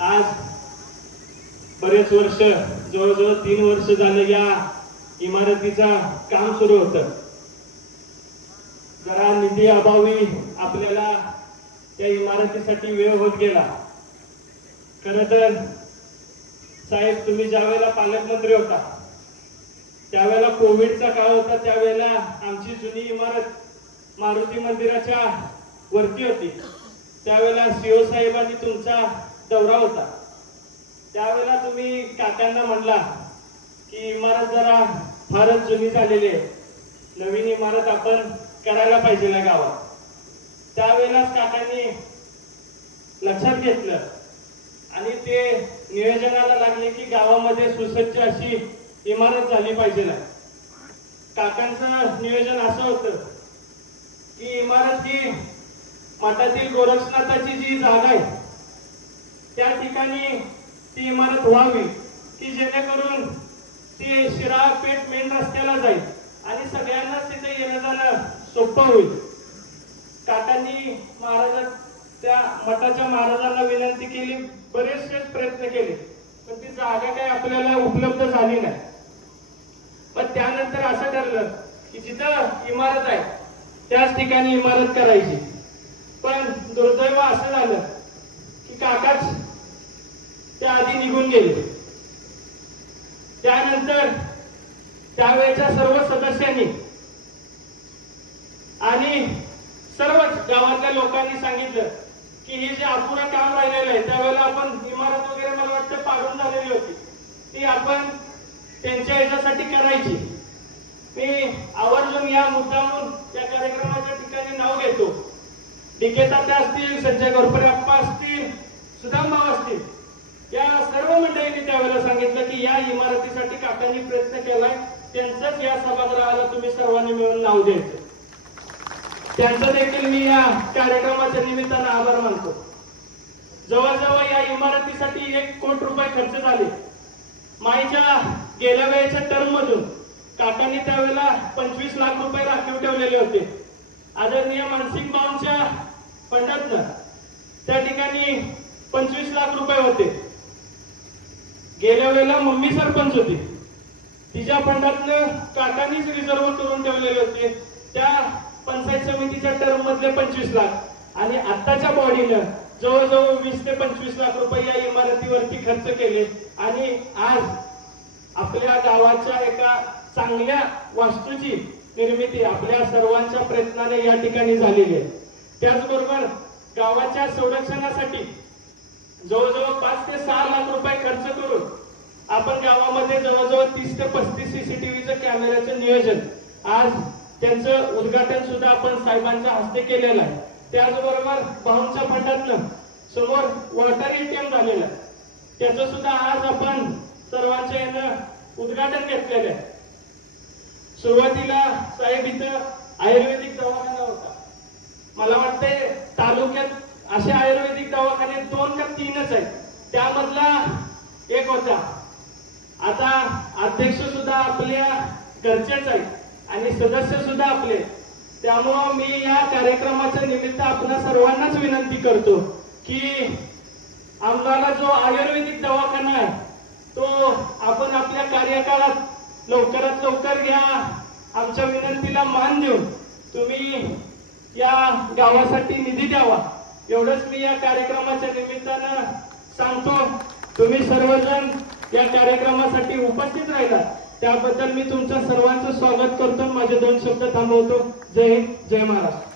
आज बरेच वर्ष, जवळजवळ 3 वर्ष झाले या इमारतीचा काम सुरू होतं. जरा निधी अभावी आपल्याला त्या इमारतीसाठी वेळ होत गेला. खरं तर साहेब, तुम्ही ज्या वेळेला पालकमंत्री होता त्यावेळेला कोविडचा काळ होता. त्यावेळेला आमची जुनी इमारत मारुती मंदिराच्या वरती होती. त्यावेळेला सीओ साहेबांनी तुमचा दौरा होता. त्यावेळेला तुम्ही काकांना म्हणला की इमारत जरा फारच जुनी झालेली आहे, नवीन इमारत आपण करायला पाहिजे ना गावात. त्यावेळेलाच काकांनी लक्षात घेतलं आणि ते नियोजनाला लागले की गावामध्ये सुसज्ज अशी इमारत झाली पाहिजे ना. काकांचं नियोजन असं होतं की इमारत ही मठातील गोरक्षनाथाची जी जागा आहे त्या ठिकाणी ती इमारत व्हावी की जेणेकरून ती शिरा पेठ मेन रस्त्याला जाईल आणि सगळ्यांनाच तिथे येणं जाणं सोपं होईल. काकांनी त्या मठाच्या महाराजांना विनंती केली, बरेचसे प्रयत्न केले, पण ती जागा काही आपल्याला उपलब्ध झाली नाही. पण त्यानंतर असं ठरलं की जिथं इमारत आहे त्याच ठिकाणी इमारत करायची. पण दुर्दैव असं झालं की काकाच त्या आधी निघून गेले. त्यानंतर त्यावेळेच्या सर्व सदस्यांनी आणि सर्व गावातल्या लोकांनी सांगितलं की हे जे अपुरं काम राहिलेलं आहे, त्यावेळेला आपण इमारत वगैरे मला वाटतं पाडून झालेली होती, ती आपण त्यांच्या याच्यासाठी करायची. मी आवर्जून या मुद्द्यावरून त्या कार्यक्रमाच्या ठिकाणी नाव घेतो. डीके तात्या असतील, संजय घोरपडे अप्पा असतील, सुदाम भाऊ असतील, या सर्व मंडळींनी त्यावेळेला सांगितलं की या इमारतीसाठी काकांनी प्रयत्न केलाय, त्यांचंच या सभागृहाला तुम्ही सर्वांनी मिळून नाव द्यायचं. त्यांचं देखील मी या कार्यक्रमाच्या निमित्तानं आभार मानतो. जवळजवळ या इमारतीसाठी 1 कोटी रुपये खर्च झाले. माईच्या गेल्या वेळेच्या टर्म मधून काकांनी त्यावेळेला 25 लाख रुपये राखीव ठेवलेले होते. आदरणीय मानसिंग भाऊंच्या फंडातनं त्या ठिकाणी 25 लाख रुपये होते. गेल्या वेळेला मम्मी सरपंच होती, तिच्या फंडातनं काकांनीच रिझर्व करून ठेवलेले होते. त्या पंचायत समितीच्या टर्म मधले 25 लाख आणि आत्ताच्या बॉडीनं जवळजवळ 20 ते 25 लाख रुपये या इमारतीवरती खर्च केले. आणि आज आपल्या गावाच्या एका चांगल्या वास्तूची निर्मिती आपल्या सर्वांच्या प्रयत्नाने या ठिकाणी झालेली आहे. त्याचबरोबर गावाच्या संरक्षणासाठी जवळजवळ 5 ते 6 लाख रुपये खर्च करून आपण गावामध्ये जवळजवळ 30 ते 35 सीसीटीव्हीचं कॅमेऱ्याचं नियोजन, आज त्यांचं उद्घाटन सुद्धा आपण साहेबांच्या हस्ते केलेलं आहे. त्याचबरोबर भाऊंच्या फंडातनं समोर वॉटर एटीएम झालेलं आहे, त्याचं सुद्धा आज आपण सर्वांच्या यानं उद्घाटन घेतलेलं आहे. सुरुवातीला साहेब इथं आयुर्वेदिक दवाखाना होता. मला वाटतंय तालुक्यात असे आयुर्वेदिक दवाखाने 2 का 3च आहेत, त्यामधला एक होता. आता अध्यक्ष सुद्धा आपल्या घरचेच आहेत आणि सदस्य सुद्धा आपले. त्यामुळं मी या कार्यक्रमाच्या निमित्त आपल्या सर्वांनाच विनंती करतो की आम्हाला जो आयुर्वेदिक दवाखाना आहे तो आपण आपल्या कार्यकाळात लवकरात लवकर घ्या. आमच्या विनंतीला मान देऊन तुम्ही या गावासाठी निधी द्यावा, एवढंच मी या कार्यक्रमाच्या निमित्तानं सांगतो. तुम्ही सर्वजण या कार्यक्रमासाठी उपस्थित राहिला त्याबद्दल मी तुमच्या सर्वांचं स्वागत करतो. माझे 2 शब्द थांबवतो. जय हिंद, जय महाराष्ट्र.